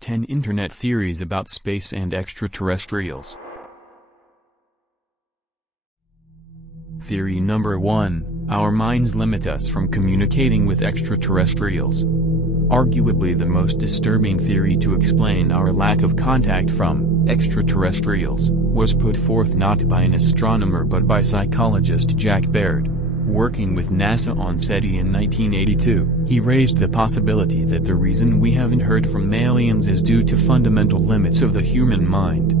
10 Internet Theories About Space and Extraterrestrials. Theory number 1, our minds limit us from communicating with extraterrestrials. Arguably the most disturbing theory to explain our lack of contact from extraterrestrials was put forth not by an astronomer but by psychologist Jack Baird. Working with NASA on SETI in 1982, he raised the possibility that the reason we haven't heard from aliens is due to fundamental limits of the human mind.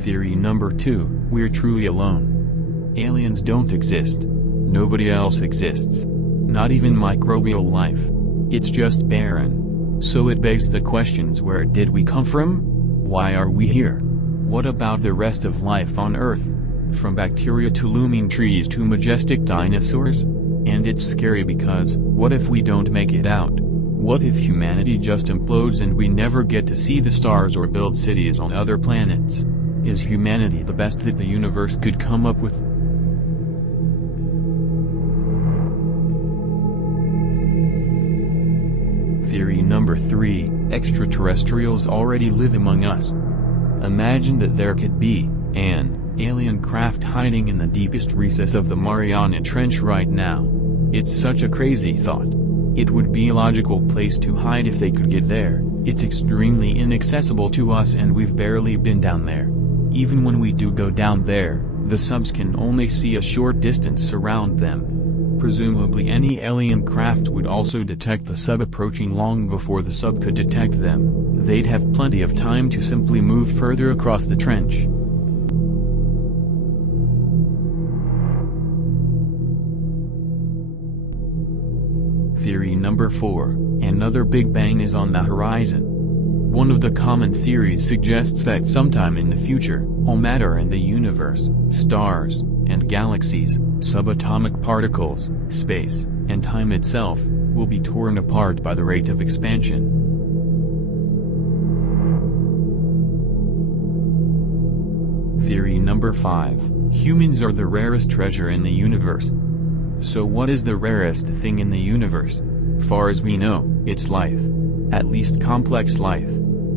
Theory number 2, we're truly alone. Aliens don't exist. Nobody else exists. Not even microbial life. It's just barren. So it begs the questions: where did we come from? Why are we here? What about the rest of life on Earth? From bacteria to looming trees to majestic dinosaurs? And it's scary because, what if we don't make it out? What if humanity just implodes and we never get to see the stars or build cities on other planets? Is humanity the best that the universe could come up with? Theory number 3, extraterrestrials already live among us. Imagine that there could be an alien craft hiding in the deepest recess of the Mariana Trench right now. It's such a crazy thought. It would be a logical place to hide if they could get there. It's extremely inaccessible to us and we've barely been down there. Even when we do go down there, the subs can only see a short distance around them. Presumably any alien craft would also detect the sub approaching long before the sub could detect them. They'd have plenty of time to simply move further across the trench. Theory number 4, another Big Bang is on the horizon. One of the common theories suggests that sometime in the future, all matter in the universe, stars, and galaxies, subatomic particles, space, and time itself, will be torn apart by the rate of expansion. Theory number 5, humans are the rarest treasure in the universe. So what is the rarest thing in the universe? Far as we know, it's life. At least complex life.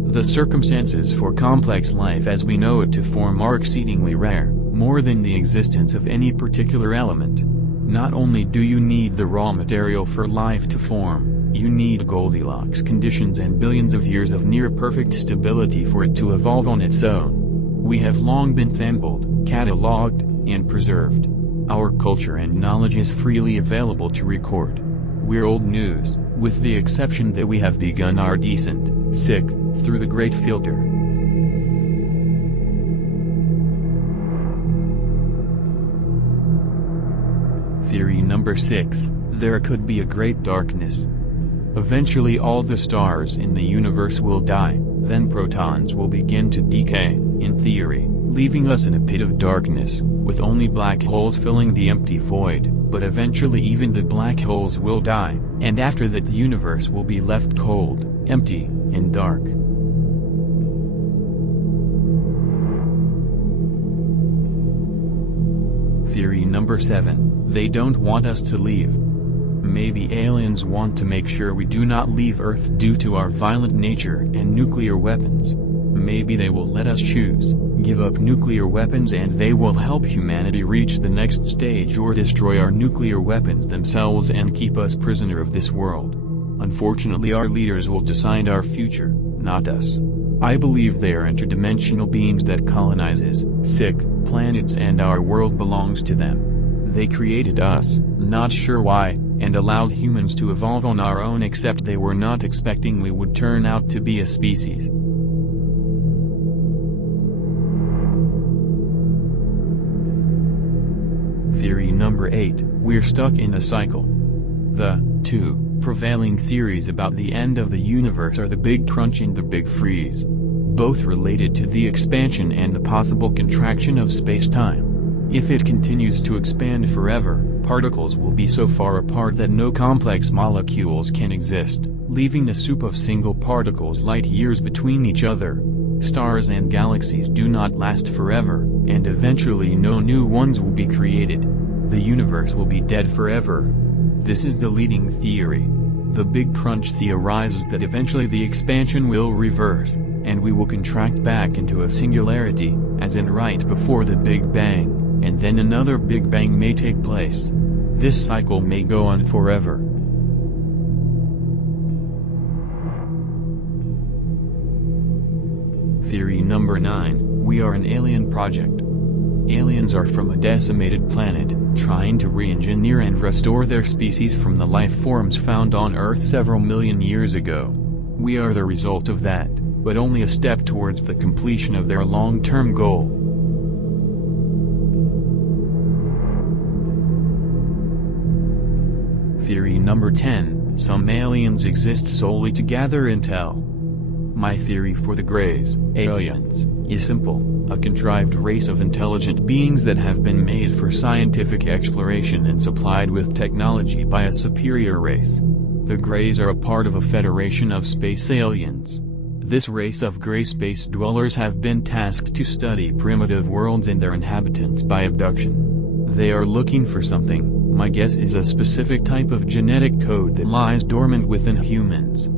The circumstances for complex life as we know it to form are exceedingly rare, more than the existence of any particular element. Not only do you need the raw material for life to form, you need Goldilocks conditions and billions of years of near-perfect stability for it to evolve on its own. We have long been sampled, cataloged, and preserved. Our culture and knowledge is freely available to record. We're old news, with the exception that we have begun our descent, sick, through the great filter. Theory number 6, there could be a great darkness. Eventually all the stars in the universe will die, then protons will begin to decay, in theory, leaving us in a pit of darkness, with only black holes filling the empty void. But eventually even the black holes will die, and after that the universe will be left cold, empty, and dark. Theory number 7, they don't want us to leave. Maybe aliens want to make sure we do not leave Earth due to our violent nature and nuclear weapons. Maybe they will let us choose, give up nuclear weapons and they will help humanity reach the next stage, or destroy our nuclear weapons themselves and keep us prisoner of this world. Unfortunately our leaders will decide our future, not us. I believe they are interdimensional beings that colonizes, sick, planets and our world belongs to them. They created us, not sure why, and allowed humans to evolve on our own, except they were not expecting we would turn out to be a species. Theory number 8, we're stuck in a cycle. The 2 prevailing theories about the end of the universe are the Big Crunch and the Big Freeze. Both related to the expansion and the possible contraction of space-time. If it continues to expand forever, particles will be so far apart that no complex molecules can exist, leaving a soup of single particles light years between each other. Stars and galaxies do not last forever, and eventually no new ones will be created. The universe will be dead forever. This is the leading theory. The Big Crunch theorizes that eventually the expansion will reverse, and we will contract back into a singularity, as in right before the Big Bang, and then another Big Bang may take place. This cycle may go on forever. Theory number 9, we are an alien project. Aliens are from a decimated planet, trying to re-engineer and restore their species from the life forms found on Earth several million years ago. We are the result of that, but only a step towards the completion of their long-term goal. Theory number 10, some aliens exist solely to gather intel. My theory for the Greys, aliens, is simple. A contrived race of intelligent beings that have been made for scientific exploration and supplied with technology by a superior race. The Greys are a part of a federation of space aliens. This race of gray space dwellers have been tasked to study primitive worlds and their inhabitants by abduction. They are looking for something, my guess is a specific type of genetic code that lies dormant within humans.